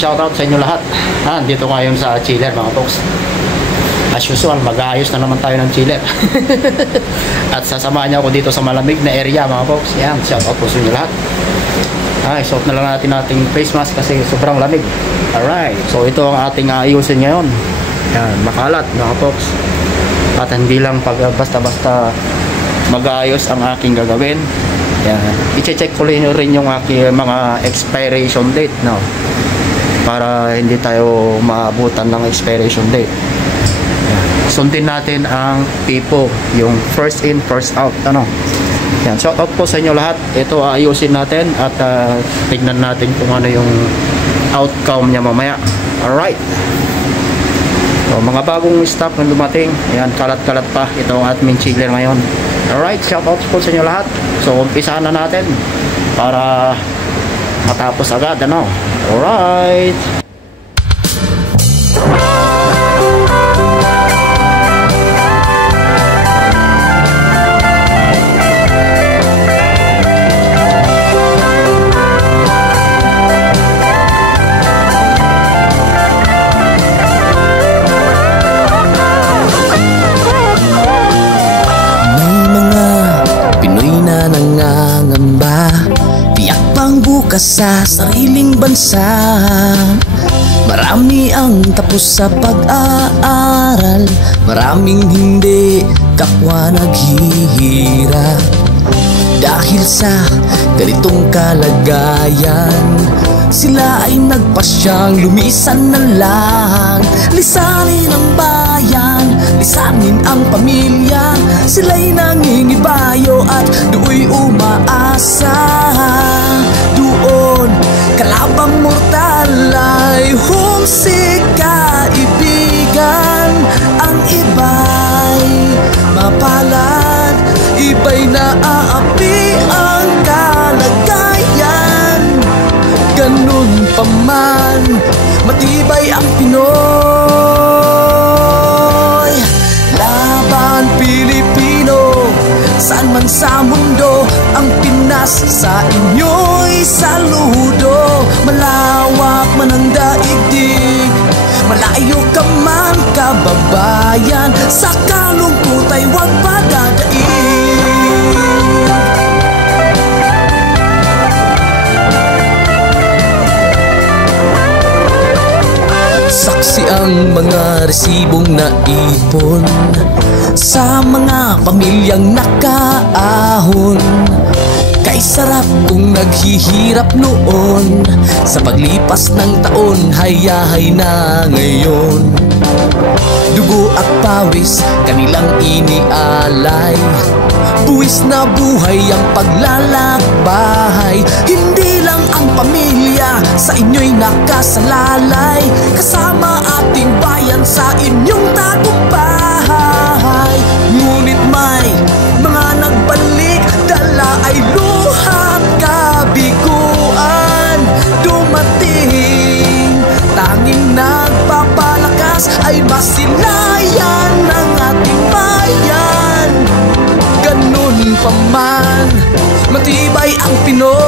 shoutout sa inyo lahat. Dito ngayon sa chiller mga folks. As usual, mag-aayos na naman tayo ng chiller. At sasamahan niyo ako dito sa malamig na area mga folks. Yan, shoutout po sa inyo lahat. Suot na lang natin ating face mask kasi sobrang lamig. Alright, so ito ang ating ayusin ngayon. Yan, makalat mga folks. At hindi lang pag basta-basta mag-aayos ang aking gagawin. Yan, i-check ko rin yung aking mga expiration date, no? Para hindi tayo maabutan ng expiration date. Yan. Sundin natin ang PIPO, yung first in, first out, ano? Yan, shout out po sa inyo lahat. Ito ayusin natin at tignan natin kung ano yung outcome niya mamaya. Alright. So, mga bagong staff na dumating. Yan, kalat-kalat pa. Ito ang admin chiller ngayon. Alright, shout out po sa inyo lahat. So, umpisahan na natin para matapos agad, ano? Alright. Sa sariling bansa, marami ang tapos sa pag-aaral, maraming hindi kapwa naghihirap. Dahil sa ganitong kalagayan, sila ay nagpasyang lumisan na lang. Lisanin ang bayan, lisanin ang pamilya, sila'y nangingibayo at do'y umaasa. Doon, kalabang mortal ay humsik kaibigan. Ang iba'y mapalad, iba'y naaapi ang kalagayan. Ganun pa man, matibay ang Pinoy. Laban Pilipino, saan man sa mundo, ang Pinas sa inyo'y saludo. Malawak man ang daigdig, malayo ka man kababayan, sa kalungkot ay huwag padadaig. Saksi ang mga resibong naipon sa mga pamilyang nakaahon. Kay sarap kung naghihirap noon, sa paglipas ng taon hayahay na ngayon. Dugo at pawis kanilang inialay, buwis na buhay ang paglalakbay. Hindi lang ang pamilya sa inyo'y nakasalalay, kasama ating bayan sa inyong tagumpay. Ngunit may mga nagbalik, dala ay luhat kabiguan. Dumating, tanging nagpapalakas ay masilayan ng ating bayan. Ganun pa man, matibay ang Pinoy.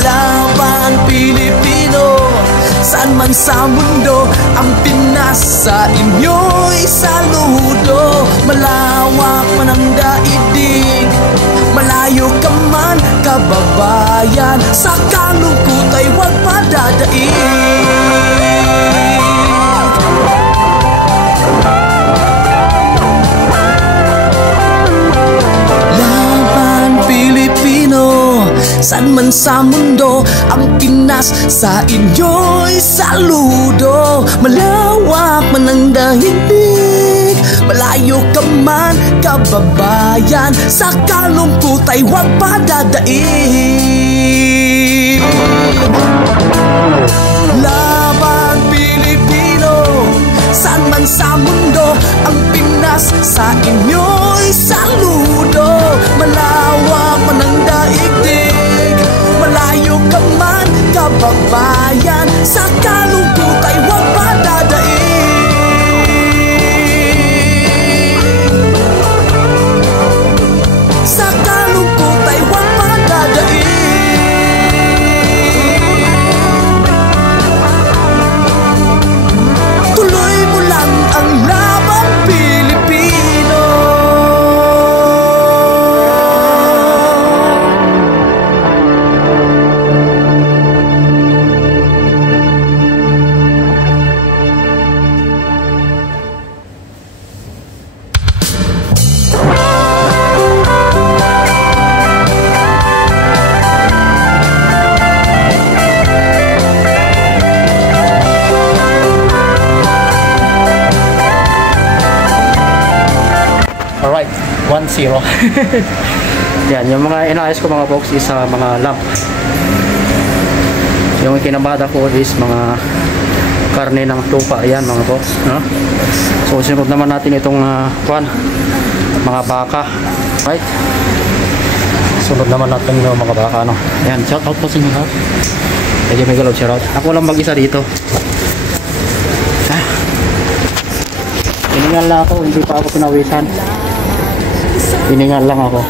Laban Pilipino, saan man sa mundo, ang Pinas sa inyo'y saludo. Malawak man ang daigdig, malayo ka man kababayan, sa kalungkot ay huwag padadaig. Laban Pilipino, saan man sa mundo, ang Pinas sa inyo'y saludo. Malawak man ang daigdig, malayo ka man kababayan, sa kalungkot ay huwag padadaig. Laban Pilipino, saan man sa mundo, ang Pinas sa inyo'y saludo. Malawak man ang daigdig, malayo ka man kababayan, sa kalungkot ay huwag padadaig. Sa kalungkot ay huwag padadaig. Alright, 1-0. Yan, yung mga inayos ko mga folks is mga lamp. Yung ikinabada ko is mga karne ng tupa. Ayan mga folks, no? So sunod naman natin itong mga baka. Right? Sunod naman natin yung mga baka, no? Ayan, shout out po sa inyo ha. Medyo may galog shout out. Ako lang mag-isa dito. Hiningal lang ako, hindi pa ako pinawisan. Hiningal lang ako.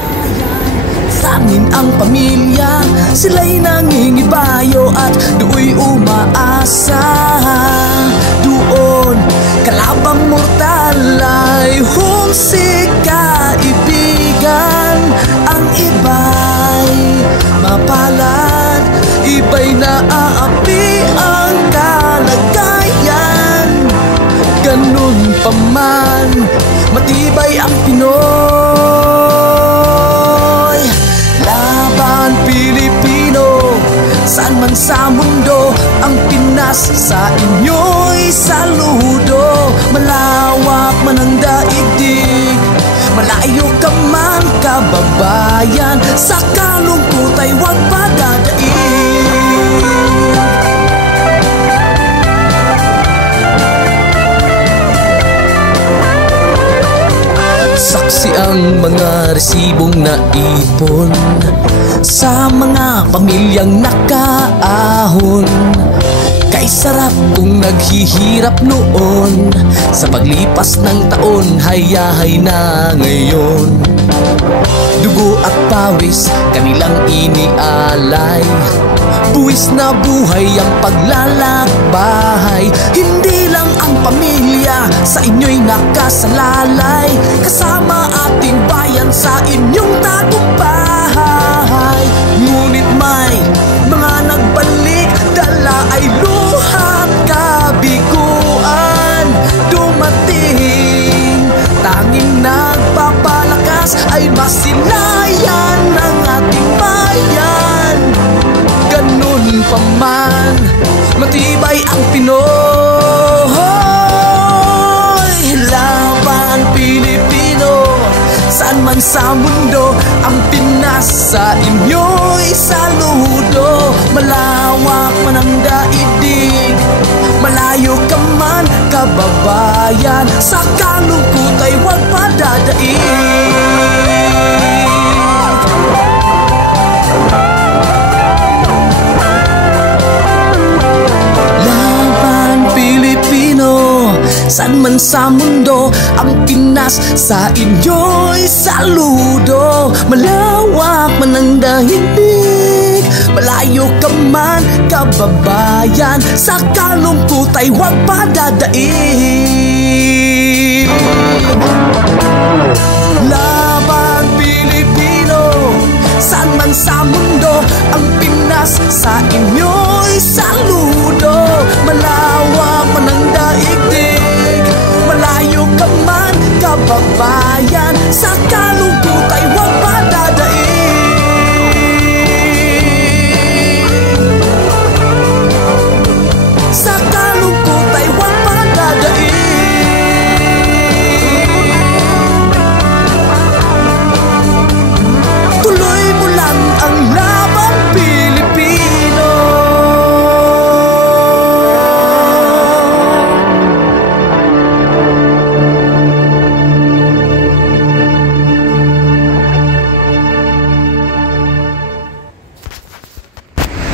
Sa amin ang pamilya, sila'y nangingibayo at do'y umaasa. Doon, kalabang mortal ay humsik kaibigan. Ang iba'y mapalad, iba'y naaapi ang kalagayan. Ganun pa man, matibay ang Pinoy. Laban Pilipino, saan man sa mundo, ang Pinas sa inyo'y saludo. Malawak man ang daigdig, malayo ka man kababayan, sa kalungkot ay huwag padadaig. Saksi ang mga resibong naipon sa mga pamilyang nakaahon. Kay sarap kung naghihirap noon, sa paglipas ng taon hayahay na ngayon. Dugo at pawis kanilang inialay, buwis na buhay ang paglalakbay. Hindi lang ang pamilya sa inyo'y nakasalalay, kasama ating bayan sa inyong tagumpay. Ngunit may mga nagbalik, dala ay luhat kabiguan. Dumating, tanging nagpapalakas ay masilayan ng ating bayan. Ganun pa man, matibay ang Pinoy. Laban Pilipino, saan man sa mundo, ang Pinas sa inyo'y saludo. Malawak man ang daigdig, malayo ka man kababayan, sa kalungkot ay huwag padadaig. Saan man sa mundo, ang Pinas sa inyo'y saludo. Malawak man ang daigdig, malayo ka man kababayan, sa kalungkot ay huwag padadaig. Laban Pilipino, saan man sa mundo, ang Pinas sa inyo'y saludo. Malawak man ang daigdig, malayo ka man kababayan, sa kalungkot ay huwag padadaig. Sa kalungkot ay huwag padadaig. Tuloy mo lang ang laban Pilipino.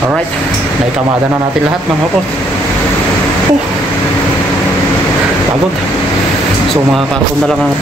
Alright, naikamada na natin lahat mga kapos. Pagod. So mga karton na lang ang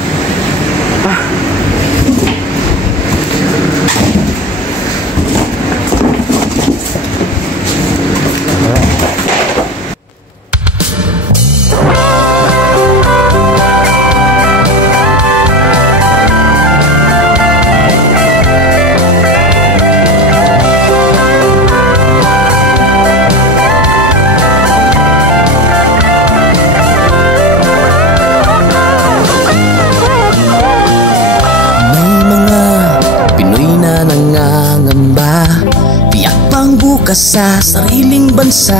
sa sariling bansa.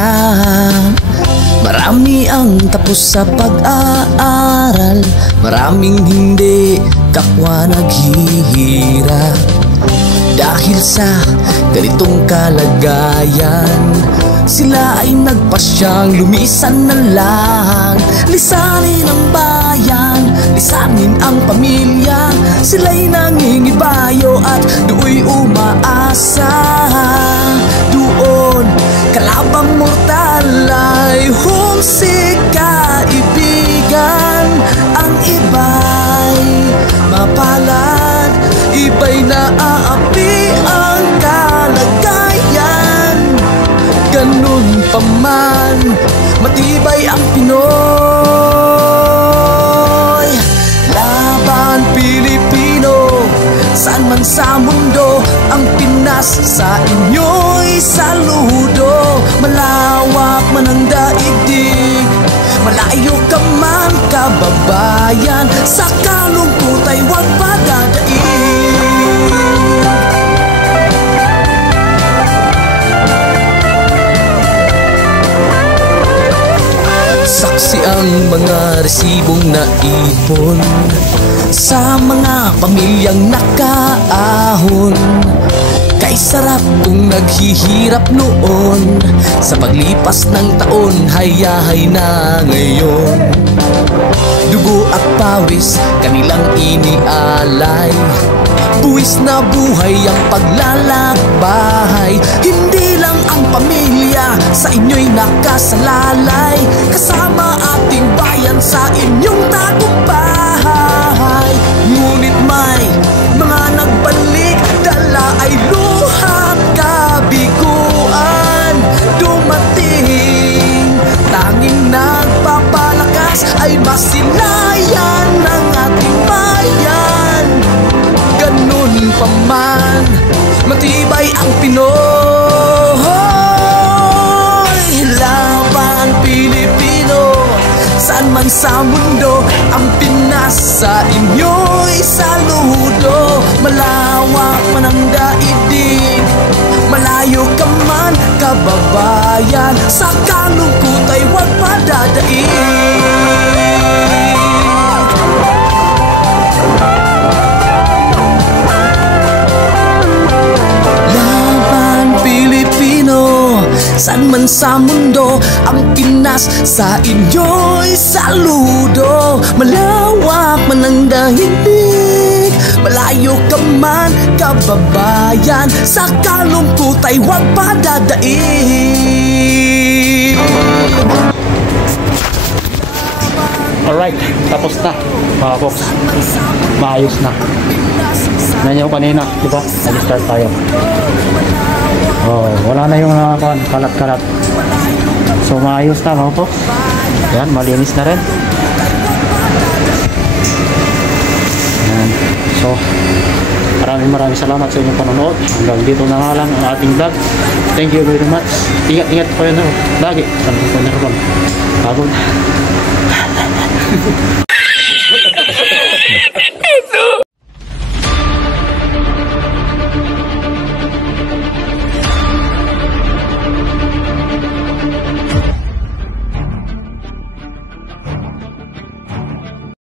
Marami ang tapos sa pag-aaral, Maraming hindi kapwa naghihirap dahil sa ganitong kalagayan. Sila ay nagpasyang lumisan na lang, lisanin ang bayan, lisanin ang pamilya. Sila'y nangingibayo at do'y umaasa. Doon kalabang mortal ay humsik kaibigan. Ang iba'y mapalad, iba'y naaapi ang kalagayan. Ganun pa man, matibay ang Pinoy. Laban Pilipino, saan man sa mundo, ang Pinas sa inyo'y saludo. Malawak man ang daigdig, malayo ka man kababayan, sa kalungkot ay huwag padadaig. Saksi ang mga resibong naipon sa mga pamilyang nakaahon. Kay sarap kung naghihirap noon, sa paglipas ng taon hayahay na ngayon. Dugo at pawis kanilang inialay, buwis na buhay ang paglalakbay. Hindi lang ang pamilya sa inyo'y nakasalalay, kasama ating bayan sa inyong tagumpay. Ngunit may mga nagbalik, dala ay luha at kabiguan. Dumating, tanging nagpapalakas ay masilayan ng ating bayan. Ganun pa man, matibay ang Pinoy. Laban Pilipino, saan man sa mundo, ang Pinas sa inyo'y saludo. Malawak man ang daigdig, malayo ka man kababayan, sa kalungkot ay huwag padadaig. Saan man sa mundo, ang Pinas sa inyo'y saludo. Malawak man ang daigdig, malayo ka man kababayan, sa kalungkot ay huwag padadaig. Alright, tapos na mga folks. Maayos na. Nandiyan ko kanina, diba? Nag-start tayo. Oh, wala na yung kalat-kalat. So maayos na mga folks. Yan, malinis na rin. Yan. So maraming salamat sa inyong panonood. Hanggang dito na nga lang ang ating vlog. Thank you very much. Ingat-ingat po yun lagi. Pagod.